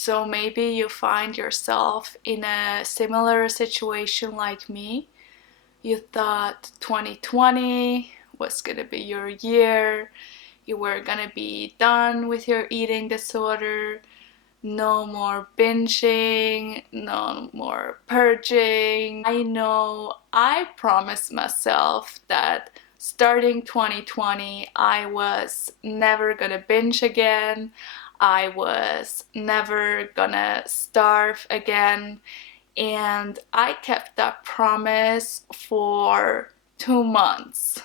So maybe you find yourself in a similar situation like me. You thought 2020 was gonna be your year, you were gonna be done with your eating disorder, no more binging, no more purging. I know I promised myself that starting 2020, I was never gonna binge again. I was never gonna starve again. And I kept that promise for 2 months.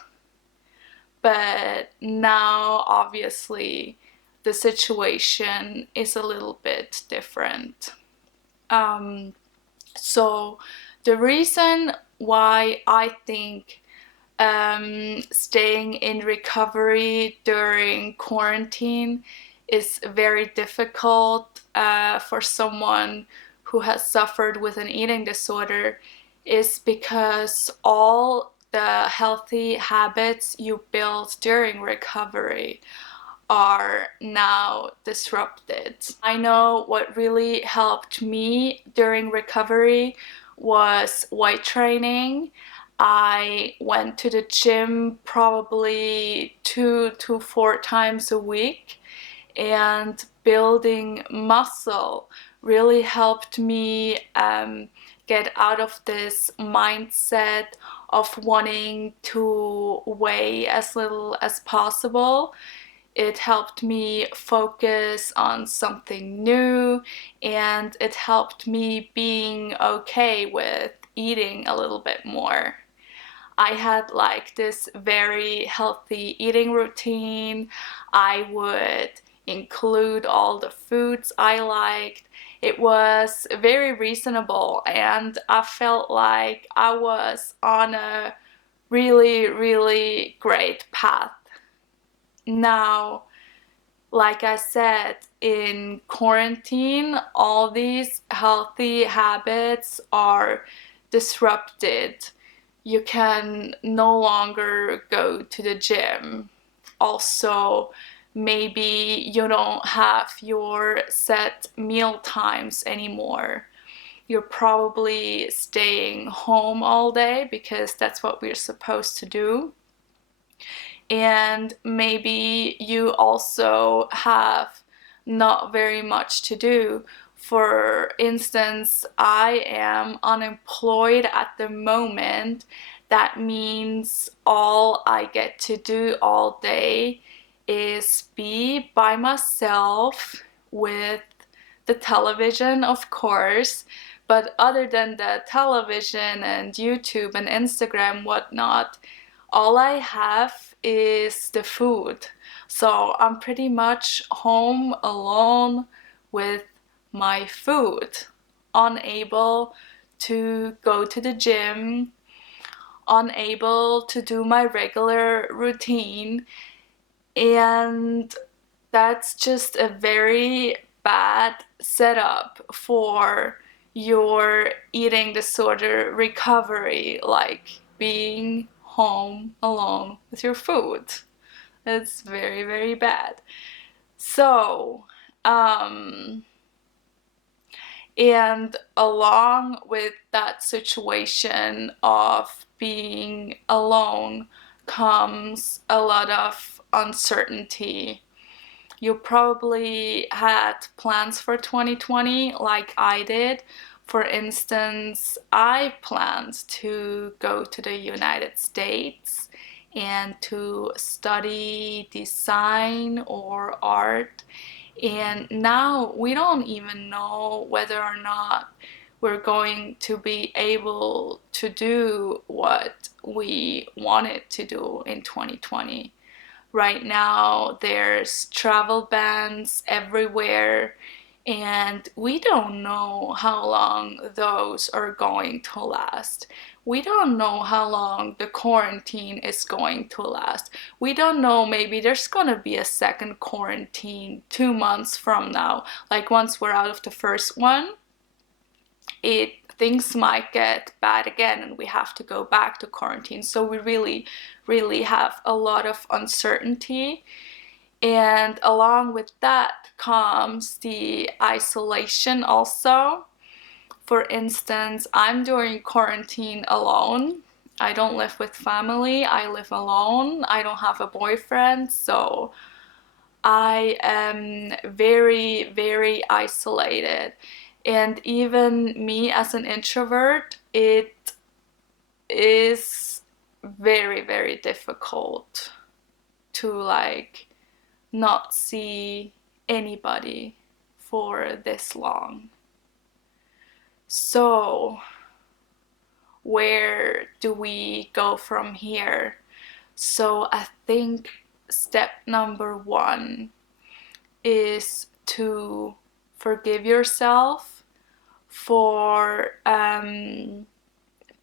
But now, obviously, the situation is a little bit different. Um, so, the reason why I think staying in recovery during quarantine is very difficult for someone who has suffered with an eating disorder is because all the healthy habits you built during recovery are now disrupted. I know what really helped me during recovery was weight training. I went to the gym probably 2 to 4 times a week, and building muscle really helped me get out of this mindset of wanting to weigh as little as possible. It helped me focus on something new, and it helped me being okay with eating a little bit more. I had like this very healthy eating routine. I would include all the foods I liked. It was very reasonable, and I felt like I was on a really, really great path. Now, like I said, in quarantine, all these healthy habits are disrupted. You can no longer go to the gym. Also, maybe you don't have your set meal times anymore. You're probably staying home all day because that's what we're supposed to do. And maybe you also have not very much to do. For instance, I am unemployed at the moment. That means all I get to do all day is be by myself with the television, of course. But other than the television and YouTube and Instagram, whatnot, all I have is the food. So I'm pretty much home alone with my food, unable to go to the gym, unable to do my regular routine, and that's just a very bad setup for your eating disorder recovery, like being home alone with your food. It's very, very bad. So, and along with that situation of being alone comes a lot of uncertainty. You probably had plans for 2020 like I did. For instance, I planned to go to the United States and to study design or art. And now we don't even know whether or not we're going to be able to do what we wanted to do in 2020. Right now, there's travel bans everywhere, and we don't know how long those are going to last. We don't know how long the quarantine is going to last. We don't know, maybe there's gonna be a second quarantine 2 months from now. Like once we're out of the first one, it things might get bad again and we have to go back to quarantine. So we really have a lot of uncertainty. And along with that comes the isolation also. For instance, I'm doing quarantine alone. I don't live with family, I live alone. I don't have a boyfriend, so I am very, very isolated. And even me as an introvert, it is very, very difficult to like not see anybody for this long. So, where do we go from here? So, I think step number one is to forgive yourself for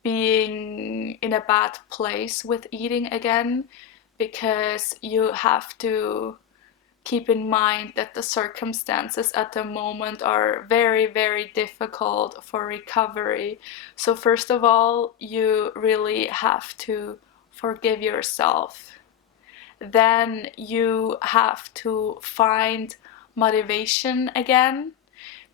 being in a bad place with eating again, because you have to keep in mind that the circumstances at the moment are very, very difficult for recovery. So, first of all, you really have to forgive yourself. Then you have to find motivation again,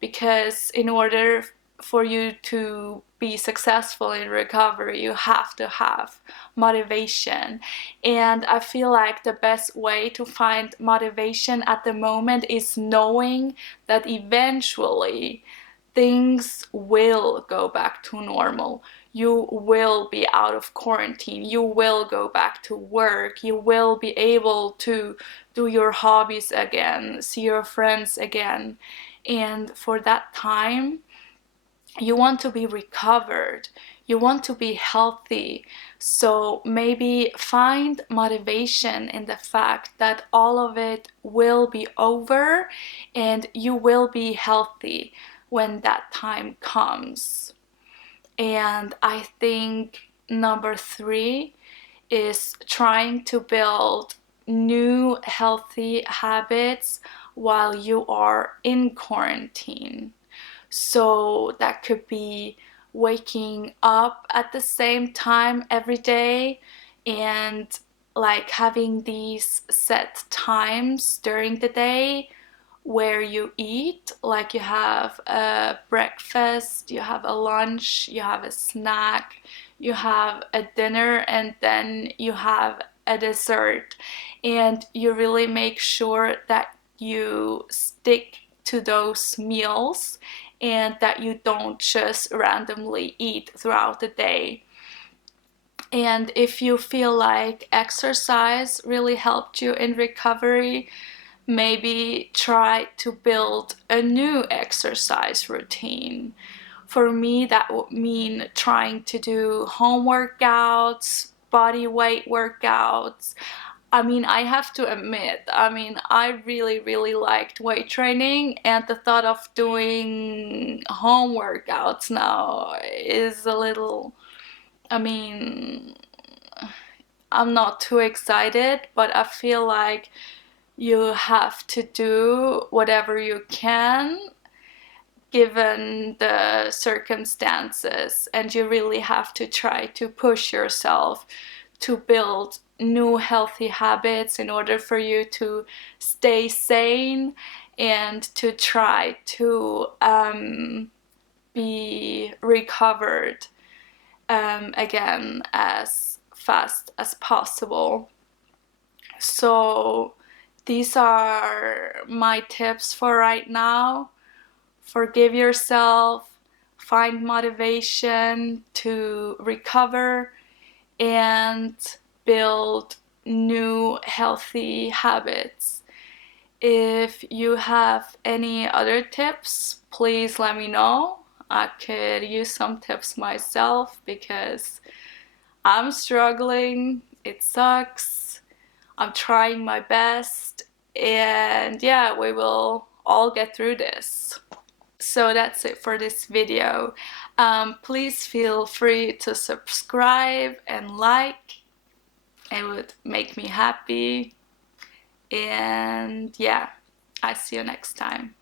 because in order for you to be successful in recovery, you have to have motivation. And I feel like the best way to find motivation at the moment is knowing that eventually things will go back to normal. You will be out of quarantine. You will go back to work. You will be able to do your hobbies again, see your friends again. And for that time, you want to be recovered. You want to be healthy. So maybe find motivation in the fact that all of it will be over and you will be healthy when that time comes. And I think number three is trying to build new healthy habits while you are in quarantine. So that could be waking up at the same time every day and like having these set times during the day where you eat, like you have a breakfast, you have a lunch, you have a snack, you have a dinner, and then you have a dessert. And you really make sure that you stick to those meals and that you don't just randomly eat throughout the day. And if you feel like exercise really helped you in recovery, maybe try to build a new exercise routine. For me, that would mean trying to do home workouts, body weight workouts. I mean, I have to admit, I really, really liked weight training, and the thought of doing home workouts now is a little, I mean, I'm not too excited, but I feel like you have to do whatever you can given the circumstances, and you really have to try to push yourself to build new healthy habits in order for you to stay sane and to try to be recovered again as fast as possible. So these are my tips for right now. Forgive yourself, find motivation to recover, and build new healthy habits. If you have any other tips, please let me know. I could use some tips myself because I'm struggling. It sucks. I'm trying my best. And yeah, we will all get through this. So that's it for this video. Please feel free to subscribe and like. It would make me happy. And yeah, I see you next time.